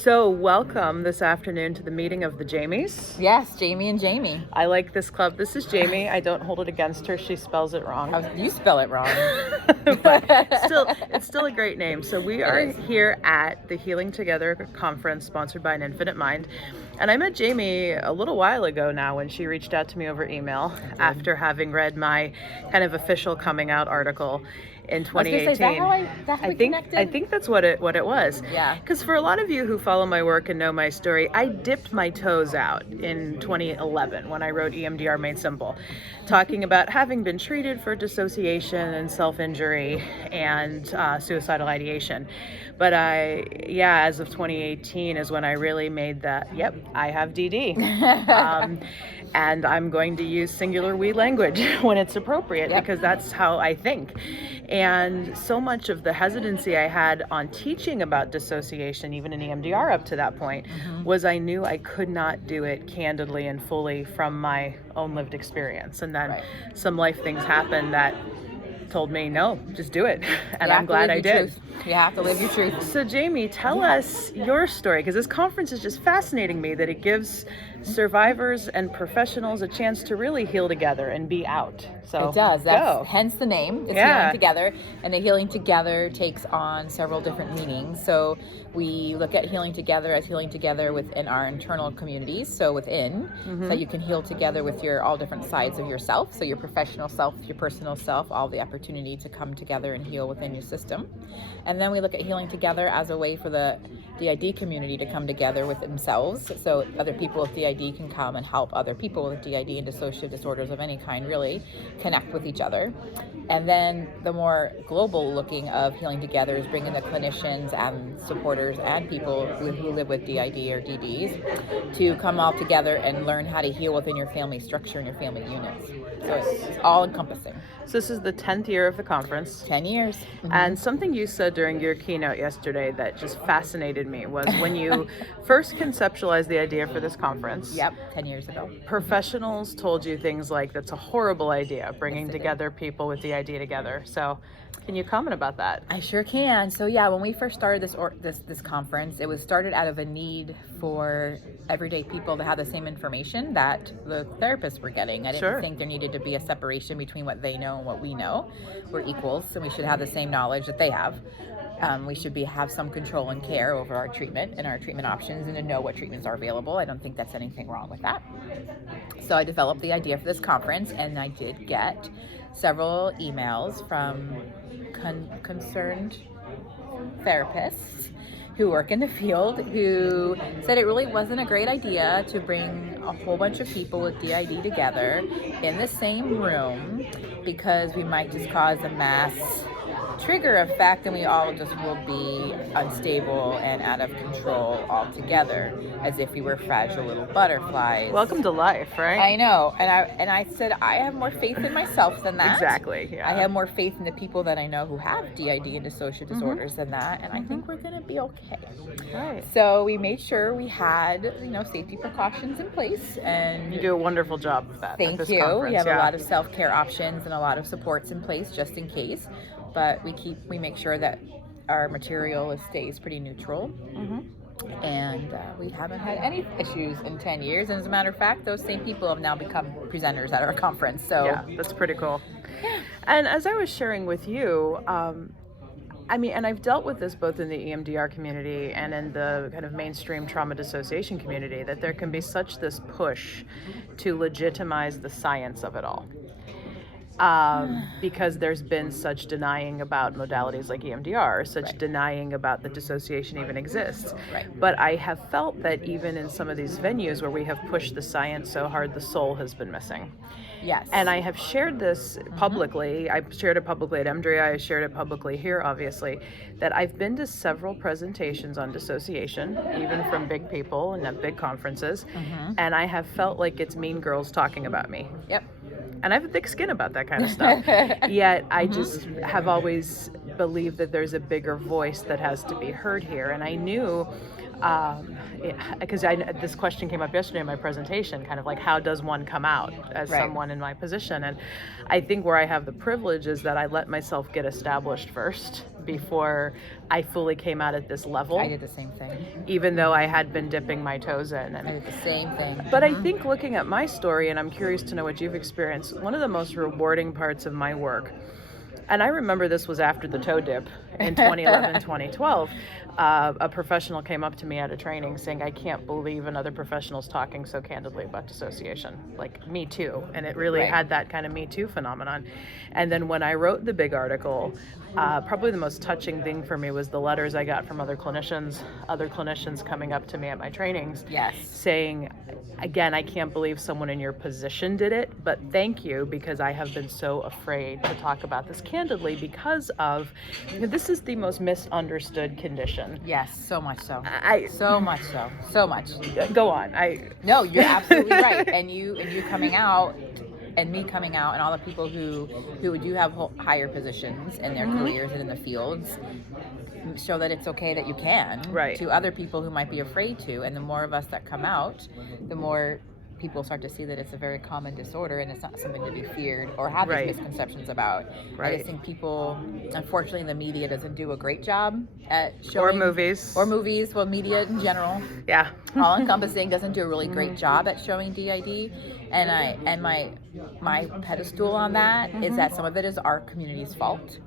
So welcome this afternoon to the meeting of the Jamies. Yes, Jamie and Jamie. I like this club. This is Jamie. I don't hold it against her. She spells it wrong. You spell it wrong. But it's still a great name. So we are here at the Healing Together conference sponsored by An Infinite Mind. And I met Jamie a little while ago now when she reached out to me over email after having read my kind of official coming out article in 2018. Is that how we connected? I think that's what it was. Yeah. Because for a lot of you who follow my work and know my story, I dipped my toes out in 2011 when I wrote EMDR Made Simple, talking about having been treated for dissociation and self-injury and suicidal ideation. But as of 2018 is when I really made that, yep, I have DD. And I'm going to use singular we language when it's appropriate because that's how I think. And so much of the hesitancy I had on teaching about dissociation, even in EMDR up to that point, was I knew I could not do it candidly and fully from my own lived experience. And then some life things happened that told me, no, just do it. And I'm glad I did. You have to live your truth. So Jamie, tell us your story, because this conference is just fascinating me that it gives survivors and professionals a chance to really heal together and be out. So it does. That's hence the name. It's Healing Together. And the Healing Together takes on several different meanings. So we look at healing together as healing together within our internal communities. So within, so you can heal together with your all different sides of yourself. So your professional self, your personal self, all the opportunity to come together and heal within your system. And then we look at healing together as a way for the DID community to come together with themselves. So other people with DID can come and help other people with DID and dissociative disorders of any kind really connect with each other. And then the more global looking of healing together is bringing the clinicians and supporters and people who live with DID or DDs to come all together and learn how to heal within your family structure and your family units. So it's all encompassing. So this is the 10th year of the conference. 10 years. And something you said during your keynote yesterday that just fascinated me was when you first conceptualized the idea for this conference. Yep, 10 years ago. Professionals told you things like, that's a horrible idea, bringing together people with DID together. So can you comment about that? I sure can. So yeah, when we first started this conference, it was started out of a need for everyday people to have the same information that the therapists were getting. I didn't think there needed to be a separation between what they know and what we know. We're equals, and we should have the same knowledge that they have. We should have some control and care over our treatment and our treatment options and to know what treatments are available. I don't think that's anything wrong with that. So I developed the idea for this conference, and I did get several emails from concerned therapists who work in the field who said it really wasn't a great idea to bring a whole bunch of people with DID together in the same room because we might just cause a mass trigger effect and we all just will be unstable and out of control altogether, as if we were fragile little butterflies. Welcome to life, right? I know. And I said, I have more faith in myself than that. Exactly. Yeah. I have more faith in the people that I know who have DID and dissociative disorders than that, and I think we're going to be okay. Right. So we made sure we had, safety precautions in place, and you do a wonderful job of that. Thank you. We have a lot of self-care options and a lot of supports in place just in case. But we make sure that our material stays pretty neutral. And we haven't had any issues in 10 years. And as a matter of fact, those same people have now become presenters at our conference. So yeah, that's pretty cool. Yeah. And as I was sharing with you, and I've dealt with this both in the EMDR community and in the kind of mainstream trauma dissociation community, that there can be such this push to legitimize the science of it all. Because there's been such denying about modalities like EMDR, such denying about that dissociation even exists. But I have felt that even in some of these venues where we have pushed the science so hard, the soul has been missing. Yes. And I have shared this publicly. I shared it publicly at MDRI. I shared it publicly here, obviously, that I've been to several presentations on dissociation, even from big people and at big conferences. And I have felt like it's mean girls talking about me. Yep. And I have a thick skin about that kind of stuff. Yet I just have always believed that there's a bigger voice that has to be heard here. And I knew Because this question came up yesterday in my presentation, kind of like, how does one come out as someone in my position? And I think where I have the privilege is that I let myself get established first before I fully came out at this level. I did the same thing. Even though I had been dipping my toes in. I did the same thing. But I think looking at my story, and I'm curious to know what you've experienced, one of the most rewarding parts of my work, and I remember this was after the toe dip in 2011, 2012. A professional came up to me at a training saying, I can't believe another professional's talking so candidly about dissociation. Like, me too. And it really had that kind of me too phenomenon. And then when I wrote the big article, probably the most touching thing for me was the letters I got from other clinicians coming up to me at my trainings, saying, again, I can't believe someone in your position did it, but thank you, because I have been so afraid to talk about this candidly because of, this is the most misunderstood condition. Yes, so much so. So much. Go on. No, you're absolutely right. And you coming out, and me coming out, and all the people who do have higher positions in their careers and in the fields, show that it's okay that you can, to other people who might be afraid to. And the more of us that come out, the more people start to see that it's a very common disorder and it's not something to be feared or have these misconceptions about. I just think people, unfortunately, the media doesn't do a great job at showing, or movies, well, media in general, all encompassing, doesn't do a really great job at showing DID. And my pedestal on that is that some of it is our community's fault.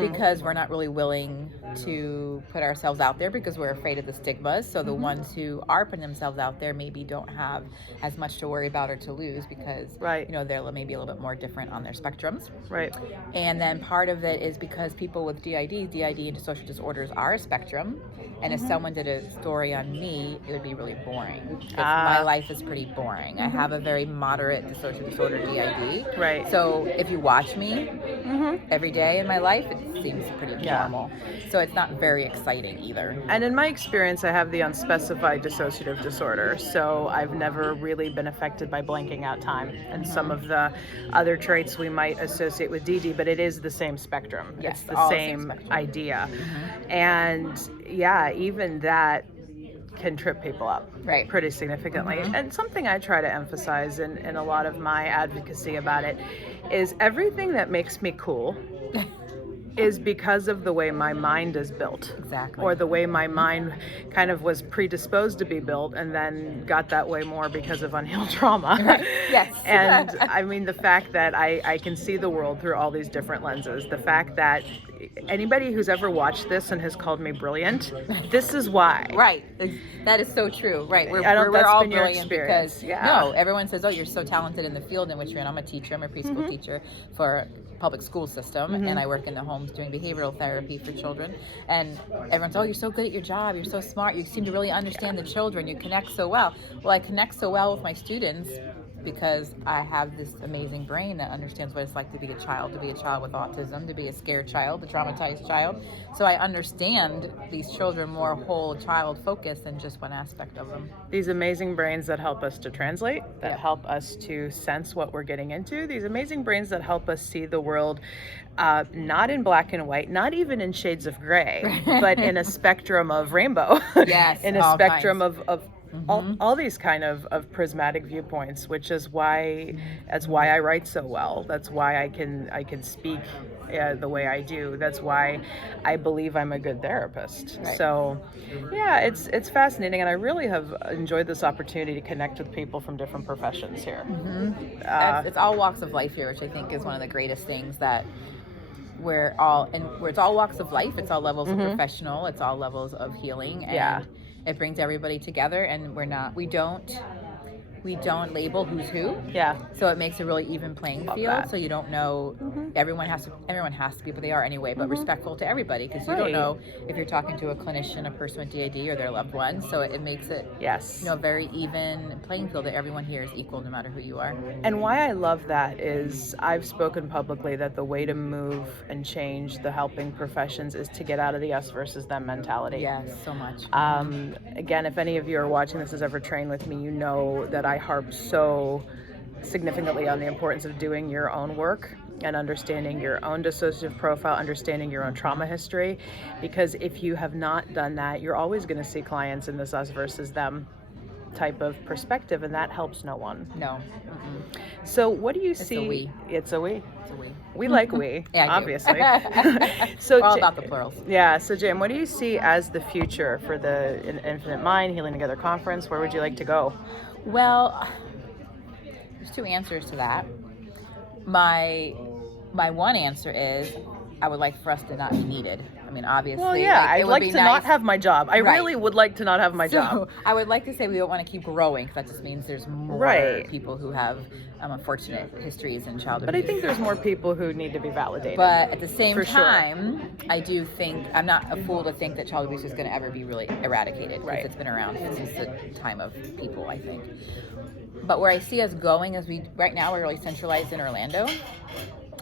Because we're not really willing to put ourselves out there because we're afraid of the stigmas. So the ones who are putting themselves out there maybe don't have as much to worry about or to lose because they're maybe a little bit more different on their spectrums. And then part of it is because people with DID and dissociative disorders are a spectrum. And if someone did a story on me, it would be really boring. My life is pretty boring. I have a very moderate dissociative disorder DID. So if you watch me every day in my life, it seems pretty normal. So it's not very exciting either. And in my experience, I have the unspecified dissociative disorder. So I've never really been affected by blanking out time and some of the other traits we might associate with DD, but it is the same spectrum. It's the same idea. And even that can trip people up pretty significantly. And something I try to emphasize in a lot of my advocacy about it is everything that makes me cool is because of the way my mind is built. Or the way my mind kind of was predisposed to be built and then got that way more because of unhealed trauma. And I mean, the fact that I can see the world through all these different lenses, the fact that anybody who's ever watched this and has called me brilliant, this is why. That is so true. We're all brilliant because everyone says, oh, you're so talented in the field in which you're in. I'm a teacher. I'm a preschool teacher for public school system, and I work in the homes doing behavioral therapy for children. And everyone's, oh, you're so good at your job. You're so smart. You seem to really understand the children. You connect so well. Well, I connect so well with my students because I have this amazing brain that understands what it's like to be a child with autism, to be a scared child, a traumatized child. So I understand these children more whole child focused than just one aspect of them. These amazing brains that help us to translate, that help us to sense what we're getting into, these amazing brains that help us see the world not in black and white, not even in shades of gray, but in a spectrum of rainbow, in a spectrum of all these kind of prismatic viewpoints, which is why I write so well. That's why I can speak the way I do. That's why I believe I'm a good therapist. So it's fascinating, and I really have enjoyed this opportunity to connect with people from different professions here. It's all walks of life here, which I think is one of the greatest things that where it's all walks of life, it's all levels of professional, it's all levels of healing, and it brings everybody together, and we don't label who's who. So it makes a really even playing field. So you don't know everyone has to be, but they are anyway, but respectful to everybody, because you don't know if you're talking to a clinician, a person with DID, or their loved one. So it makes it very even playing field that everyone here is equal no matter who you are. And why I love that is I've spoken publicly that the way to move and change the helping professions is to get out of the us versus them mentality. Yes, so much. Again, if any of you are watching this has ever trained with me, you know that I harp so significantly on the importance of doing your own work and understanding your own dissociative profile, understanding your own trauma history. Because if you have not done that, you're always going to see clients in this us versus them type of perspective, and that helps no one. No. So what do you It's see? a we. It's a we. It's a we. We like we, Yeah, I obviously. So all about the plurals. Yeah. So Jim, what do you see as the future for the Infinite Mind Healing Together conference? Where would you like to go? Well, there's two answers to that. My one answer is I would like for us to not be needed. I mean, obviously. Well, yeah, I'd like to not have my job. I really would like to not have my job. I would like to say we don't want to keep growing, because that just means there's more people who have unfortunate histories in childhood. But I think there's more people who need to be validated. But at the same time, I do think, I'm not a fool to think that child abuse is going to ever be really eradicated. Right. It's been around since the time of people, I think. But where I see us going is right now we're really centralized in Orlando.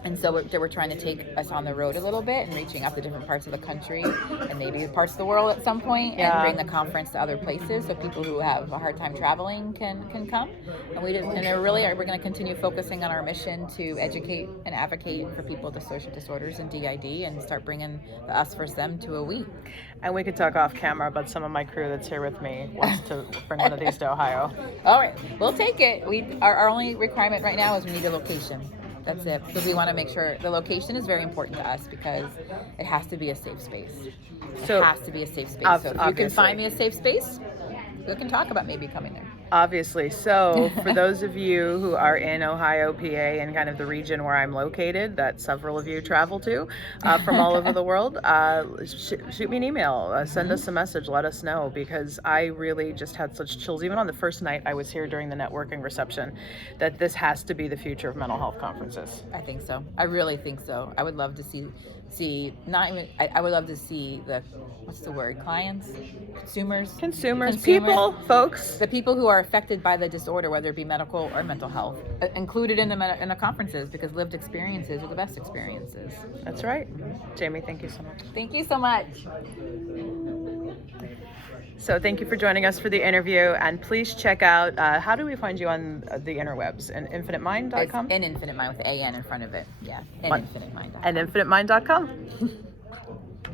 And so we're trying to take us on the road a little bit and reaching out to different parts of the country and maybe parts of the world at some point, and bring the conference to other places so people who have a hard time traveling can come. And we're going to continue focusing on our mission to educate and advocate for people with dissociative disorders and DID, and start bringing the us versus them to a we. And we could talk off camera, but some of my crew that's here with me wants to bring one of these to Ohio. All right, we'll take it. Our only requirement right now is we need a location. That's it, because we want to make sure the location is very important to us, because it has to be a safe space. It has to be a safe space. So if you can find me a safe space, we can talk about maybe coming there. Obviously. So for those of you who are in Ohio, PA, and kind of the region where I'm located, that several of you travel to from all over the world, shoot me an email, send us a message, let us know, because I really just had such chills, even on the first night I was here during the networking reception, that this has to be the future of mental health conferences. I think so. I really think so. I would love to see I would love to see the, what's the word, clients, consumers, people, folks, the people who are affected by the disorder, whether it be medical or mental health, included in the conferences, because lived experiences are the best experiences. That's right. Jamie, thank you so much. Thank you so much. So thank you for joining us for the interview, and please check out, how do we find you on the interwebs? And infinitemind.com? It's Infinite Mind with an A-N in front of it. Yeah, infinitemind.com. And infinitemind.com.